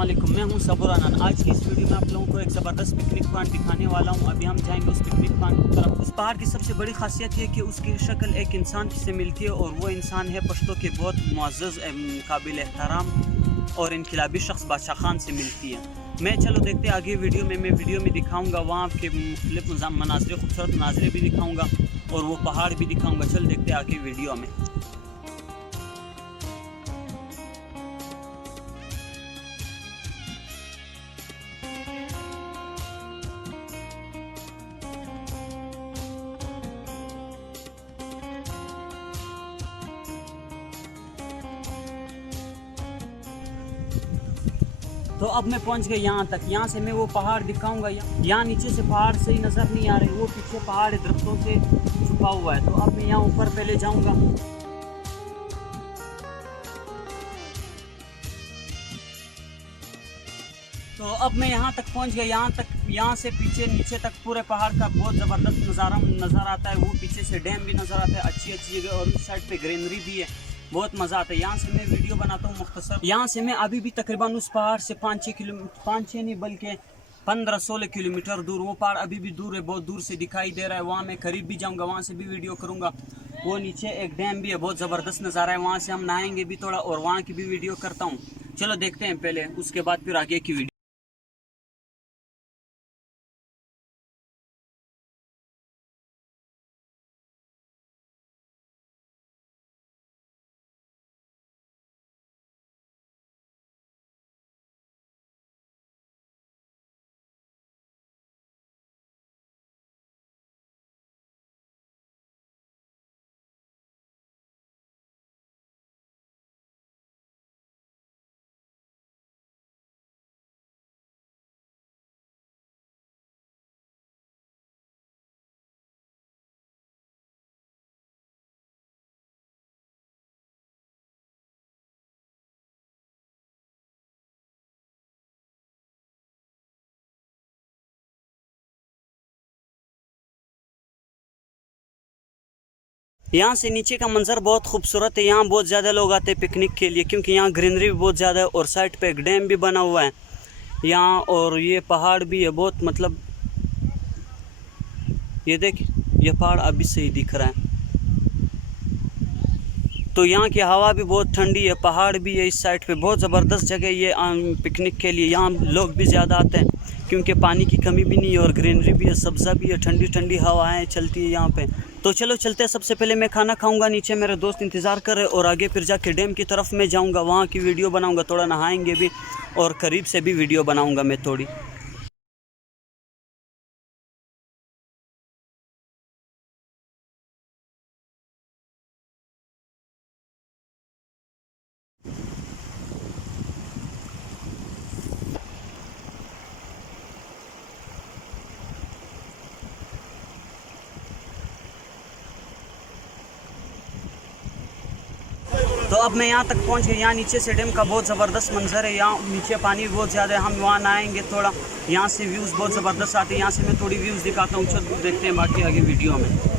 वालेकुम, मैं हूं सबुर अनन। आज की इस वीडियो में आप लोगों को एक ज़बरदस्त पिकनिक पॉइंट दिखाने वाला हूं। अभी हम जाएंगे उस पिकनिक पॉइंट की तरफ। उस पहाड़ की सबसे बड़ी खासियत ये है कि उसकी शक्ल एक इंसान से मिलती है और वो इंसान है पश्तो के बहुत मुअज़्ज़ज़ काबिल एहतराम और इनकलाबी शख्स बादशाह खान से मिलती है। मैं चलो देखते हैं आगे वीडियो में। मैं वीडियो में दिखाऊंगा वहाँ के मुख्तलिफ मनाज़िर, खूबसूरत मनाज़िर भी दिखाऊंगा और वो पहाड़ भी दिखाऊंगा। चल देखते हैं आगे वीडियो में। तो अब मैं पहुंच गया यहाँ तक। यहाँ से मैं वो पहाड़ दिखाऊंगा। यहाँ नीचे से पहाड़ सही नज़र नहीं आ रही, वो पीछे पहाड़ दरख्तों से छुपा हुआ है। तो अब मैं यहाँ ऊपर पहले जाऊंगा। तो अब मैं यहाँ तक पहुँच गया। यहाँ से पीछे नीचे तक पूरे पहाड़ का बहुत ज़बरदस्त नज़ारा नज़र आता है। वो पीछे से डैम भी नज़र आता है, अच्छी अच्छी जगह, और उस साइड पे ग्रीनरी भी है, बहुत मज़ा आता है। यहाँ से मैं वीडियो बनाता हूँ मुख्तसर। यहाँ से मैं अभी भी तकरीबन उस पहाड़ से 5-6 नहीं बल्कि 15-16 किलोमीटर दूर, वो पहाड़ अभी भी दूर है, बहुत दूर से दिखाई दे रहा है। वहाँ मैं करीब भी जाऊँगा, वहाँ से भी वीडियो करूँगा। वो नीचे एक डैम भी है, बहुत ज़बरदस्त नज़ारा है, वहाँ से हम नहाएंगे भी थोड़ा और वहाँ की भी वीडियो करता हूँ। चलो देखते हैं पहले, उसके बाद फिर आगे की वीडियो। यहाँ से नीचे का मंजर बहुत खूबसूरत है। यहाँ बहुत ज़्यादा लोग आते हैं पिकनिक के लिए, क्योंकि यहाँ ग्रीनरी भी बहुत ज़्यादा है और साइड पे एक डैम भी बना हुआ है यहाँ, और ये पहाड़ भी है बहुत, मतलब ये देख, ये पहाड़ अभी सही दिख रहा है। तो यहाँ की हवा भी बहुत ठंडी है, पहाड़ भी है इस साइड पे, बहुत ज़बरदस्त जगह ये पिकनिक के लिए। यहाँ लोग भी ज़्यादा आते हैं क्योंकि पानी की कमी भी नहीं है और ग्रीनरी भी है, सब्ज़ा भी है, ठंडी ठंडी हवाएं चलती है यहाँ पे। तो चलो चलते हैं। सबसे पहले मैं खाना खाऊंगा, नीचे मेरे दोस्त इंतज़ार कर रहे, और आगे फिर जाके डैम की तरफ मैं जाऊँगा, वहाँ की वीडियो बनाऊँगा, थोड़ा नहाएंगे भी और करीब से भी वीडियो बनाऊँगा मैं थोड़ी। तो अब मैं यहाँ तक पहुँच गया। यहाँ नीचे से डैम का बहुत ज़बरदस्त मंजर है, यहाँ नीचे पानी भी बहुत ज़्यादा है। हम वहाँ नहाएंगे थोड़ा, यहाँ से व्यूज़ बहुत ज़बरदस्त आते हैं। यहाँ से मैं थोड़ी व्यूज़ दिखाता हूँ, चलो देखते हैं बाकी आगे वीडियो में।